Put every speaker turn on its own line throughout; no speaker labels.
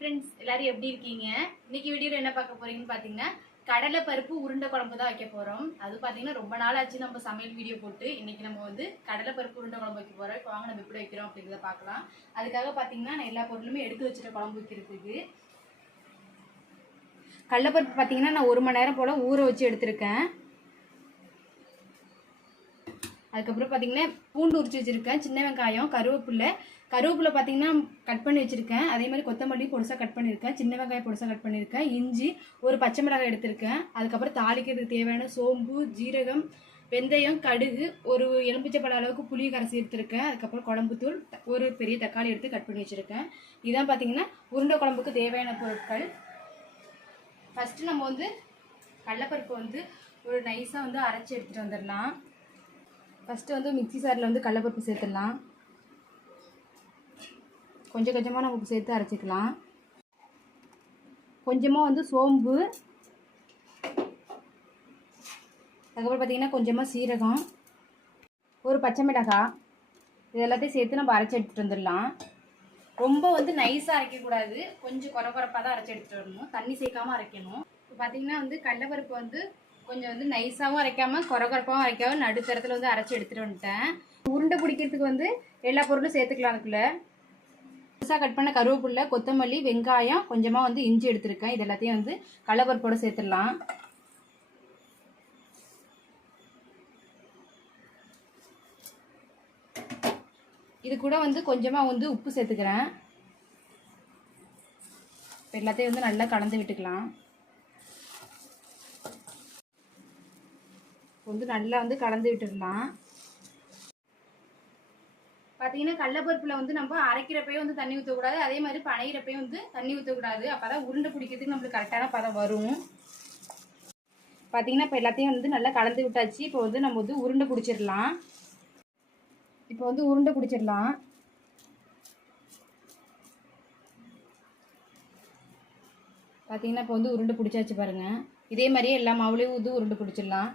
Friends எல்லாரும் எப்படி இருக்கீங்க? இன்னைக்கு வீடியோவில் என்ன பார்க்க போறீங்கன்னு பார்த்தீங்கன்னா கடலை பருப்பு உருண்டை குழம்பு தான் வைக்க போறோம். அது பார்த்தீங்கன்னா ரொம்ப நாள் ஆச்சு நம்ம சமையல் வீடியோ போட்டு இன்னைக்கு நம்ம வந்து கடலை பருப்பு உருண்டை குழம்பு வைக்க போறோம். இப்போ வாங்க நம்ம எப்படி வைக்கிறோம் அப்படிங்கிறத பார்க்கலாம். அதுக்காக பார்த்தீங்கன்னா நான் எல்லா பொருளுமே எடுத்து வச்சுட்ட குழம்பு வைக்கிறதுக்கு கடலைப்பருப்பு பார்த்தீங்கன்னா நான் ஒரு மணி நேரம் போல் ஊற வச்சு எடுத்திருக்கேன். அதுக்கப்புறம் பார்த்தீங்கன்னா பூண்டு உரிச்சு வச்சுருக்கேன். சின்ன வெங்காயம் கருவேப்பிலை. கருவேப்பிலை பார்த்தீங்கன்னா கட் பண்ணி வச்சுருக்கேன். அதே மாதிரி கொத்தமல்லி பொடிசாக கட் பண்ணியிருக்கேன். சின்ன வெங்காயம் பொடிசாக கட் பண்ணியிருக்கேன். இஞ்சி ஒரு பச்சை மிளகாய் எடுத்திருக்கேன். அதுக்கப்புறம் தாளிக்கிறதுக்கு தேவையான சோம்பு ஜீரகம் வெந்தயம் கடுகு ஒரு எலும்பிச்சப்பழ அளவுக்கு புளி கரைசி எடுத்திருக்கேன். அதுக்கப்புறம் குழம்புத்தூள் ஒரு பெரிய தக்காளி எடுத்து கட் பண்ணி வச்சுருக்கேன். இதான் பார்த்தீங்கன்னா உருண்டை குழம்புக்கு தேவையான பொருட்கள். ஃபஸ்ட்டு நம்ம வந்து கடலப்பருப்பு வந்து ஒரு நைஸாக வந்து அரைச்சி எடுத்துகிட்டு வந்துடலாம். ஃபஸ்ட்டு வந்து மிக்ஸி சாரில் வந்து கடலப்பருப்பு சேர்த்துடலாம். கொஞ்சம் கொஞ்சமாக நம்ம சேர்த்து அரைச்சிக்கலாம். கொஞ்சமாக வந்து சோம்பு. அதுக்கப்புறம் பார்த்தீங்கன்னா கொஞ்சமாக சீரகம். ஒரு பச்சை மிளகாய் இது எல்லாத்தையும் சேர்த்து நம்ம அரைச்சி எடுத்துகிட்டு வந்துடலாம். ரொம்ப வந்து நைஸாக அரைக்கக்கூடாது கொஞ்சம் குறை குறைப்பாக தான் அரைச்சி எடுத்துகிட்டு வரணும். தண்ணி சேர்க்காமல் அரைக்கணும். இப்போ பார்த்திங்கன்னா வந்து கடலப்பருப்பு வந்து கொஞ்சம் வந்து நைஸாகவும் அரைக்காமல் குறை குறைப்பாகவும் அரைக்காமல் நடுத்தரத்தில் வந்து அரைச்சி எடுத்துகிட்டு வந்துட்டேன். உருண்டை பிடிக்கிறதுக்கு வந்து எல்லா பொருளும் சேர்த்துக்கலாம் அதுக்குள்ளே. புதுசாக கட் பண்ண கருவேப்பில்லை கொத்தமல்லி வெங்காயம் கொஞ்சமாக வந்து இஞ்சி எடுத்திருக்கேன். இது எல்லாத்தையும் வந்து கடலைப்பருப்போட சேர்த்துடலாம். இது கூட வந்து கொஞ்சமாக வந்து உப்பு சேர்த்துக்கிறேன். இப்போ எல்லாத்தையும் வந்து நல்லா கலந்து விட்டுக்கலாம். வந்து நல்லா வந்து கலந்து விட்டுடலாம். பார்த்தீங்கன்னா கடலப்பருப்பில் வந்து நம்ம அரைக்கிறப்பையும் வந்து தண்ணி ஊற்றக்கூடாது அதே மாதிரி பனையிறப்பையும் வந்து தண்ணி ஊற்றக்கூடாது அப்போ தான் உருண்டை பிடிக்கிறதுக்கு நம்மளுக்கு கரெக்டான பதம் வரும். பார்த்தீங்கன்னா இப்போ எல்லாத்தையும் வந்து நல்லா கலந்து விட்டாச்சு. இப்போ வந்து நம்ம வந்து உருண்டை பிடிச்சிடலாம். இப்போ வந்து உருண்டை பிடிச்சிடலாம். பார்த்தீங்கன்னா இப்போ வந்து உருண்டை பிடிச்சாச்சு பாருங்கள் இதே மாதிரியே எல்லா மாவுலேயும் வந்து உருண்டை பிடிச்சிடலாம்.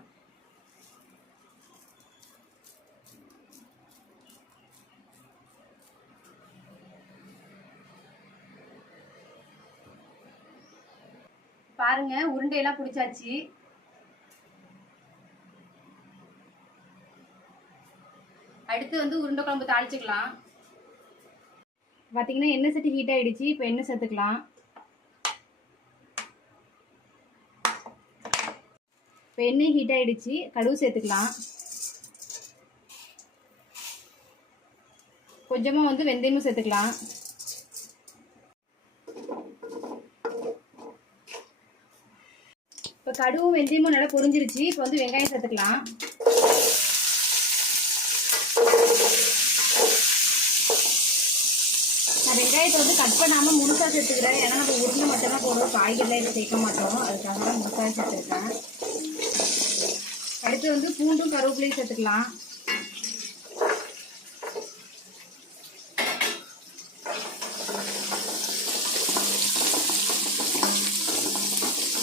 பாருங்க உருண்டையெல்லாம் பிடிச்சாச்சு. அடுத்து வந்து உருண்டை குழம்பு தாளிச்சுக்கலாம். பார்த்தீங்கன்னா எண்ணெய் சட்டி ஹீட் ஆயிடுச்சு இப்போ எண்ணெய் சேர்த்துக்கலாம். இப்போ எண்ணெய் ஹீட் ஆயிடுச்சு கடுகு சேர்த்துக்கலாம். கொஞ்சமாக வந்து வெந்தயமும் சேர்த்துக்கலாம். கடுவும் வெந்தயமும் நல்லா பொரிஞ்சிருச்சு. இப்போ வந்து வெங்காயம் சேர்த்துக்கலாம். நான் வெங்காயத்தை வந்து கட் பண்ணாமல் முழுசாக சேர்த்துக்கிறேன். ஏன்னா நம்ம உருண்டை மட்டும்தான் போடுவோம். காய்கறிலாம் எதுவும் சேர்க்க மாட்டோம். அதுக்காக தான் முழுசாக சேர்த்துருக்கேன். அடுத்து வந்து பூண்டும் கருவேப்பிலையும் சேர்த்துக்கலாம்.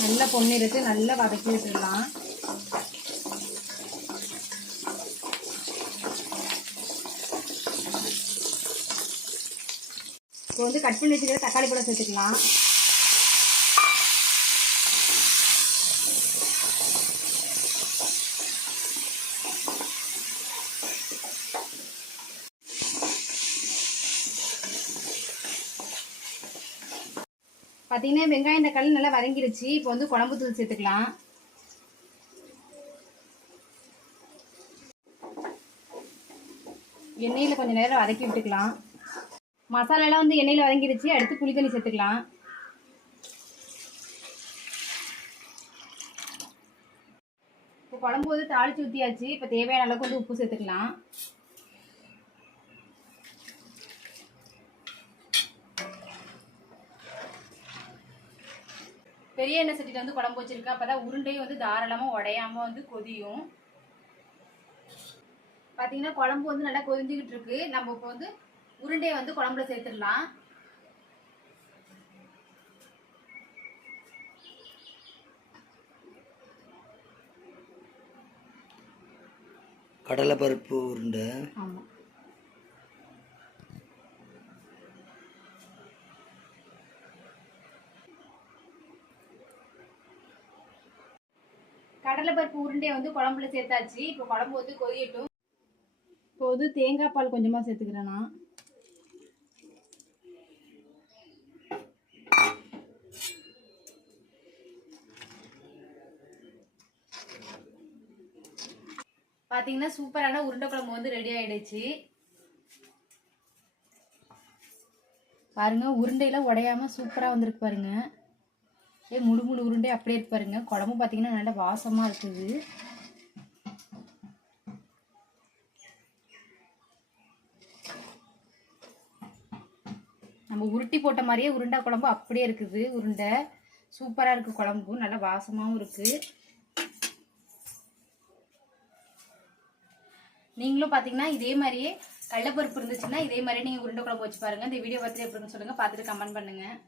நல்லா பொன்னிறத்து நல்லா வதக்கி விட்டுடலாம் இப்போ வந்து கட் பண்ணி வச்சுக்கிற தக்காளி பழம் சேர்த்துக்கலாம். பார்த்தீங்கன்னா வெங்காயம் தக்காளி நல்லா வதங்கிடுச்சு இப்போ வந்து குழம்பு தூள் சேர்த்துக்கலாம். எண்ணெயில் கொஞ்சம் நேரம் வதக்கி விட்டுக்கலாம். மசாலாலாம் வந்து எண்ணெயில் வதங்கிடுச்சு அடுத்து புளித்தண்ணி சேர்த்துக்கலாம். இப்போ குழம்பு வந்து தாளிச்சு ஊற்றியாச்சு இப்போ தேவையான அளவுக்கு வந்து உப்பு சேர்த்துக்கலாம். பெரிய எண்ணெய் சட்டியில் வந்து குழம்பு வச்சிருக்கேன் அப்போ தான் உருண்டையும் வந்து தாராளமாக உடையாமல் வந்து கொதியும். பார்த்தீங்கன்னா குழம்பு வந்து நல்லா கொதிஞ்சுக்கிட்டு இருக்கு. நம்ம இப்போ வந்து உருண்டையை வந்து குழம்புல சேர்த்துடலாம்.
கடலைப்பருப்பு உருண்டை.
ஆமாம் கடலைப்பருப்பு உருண்டையை வந்து குழம்புல சேர்த்தாச்சு. இப்போ குழம்பு வந்து கொதியட்டும். இப்போ வந்து தேங்காய் பால் கொஞ்சமாக சேர்த்துக்கிறேன் நான். பார்த்தீங்கன்னா சூப்பரான உருண்டை குழம்பு வந்து ரெடி ஆயிடுச்சு. பாருங்க உருண்டையெல்லாம் உடையாம சூப்பராக வந்திருக்கு பாருங்க. ஏ முழு முழு உருண்டே அப்படியே இருப்பாருங்க பாருங்க. குழம்பு பார்த்தீங்கன்னா நல்லா வாசமாக இருக்குது. நம்ம உருட்டி போட்ட மாதிரியே உருண்டை குழம்பு அப்படியே இருக்குது. உருண்டை சூப்பராக இருக்குது குழம்பு. நல்லா வாசமாகவும் இருக்குது நீங்களும் பார்த்தீங்கன்னா இதே மாதிரியே கடலப்பருப்பு இருந்துச்சுன்னா இதே மாதிரி நீங்கள் உருண்டை குழம்பு வச்சு பாருங்கள் இந்த வீடியோ பார்த்துட்டு எப்படின்னு சொல்லுங்கள் பார்த்துட்டு கமெண்ட் பண்ணுங்கள்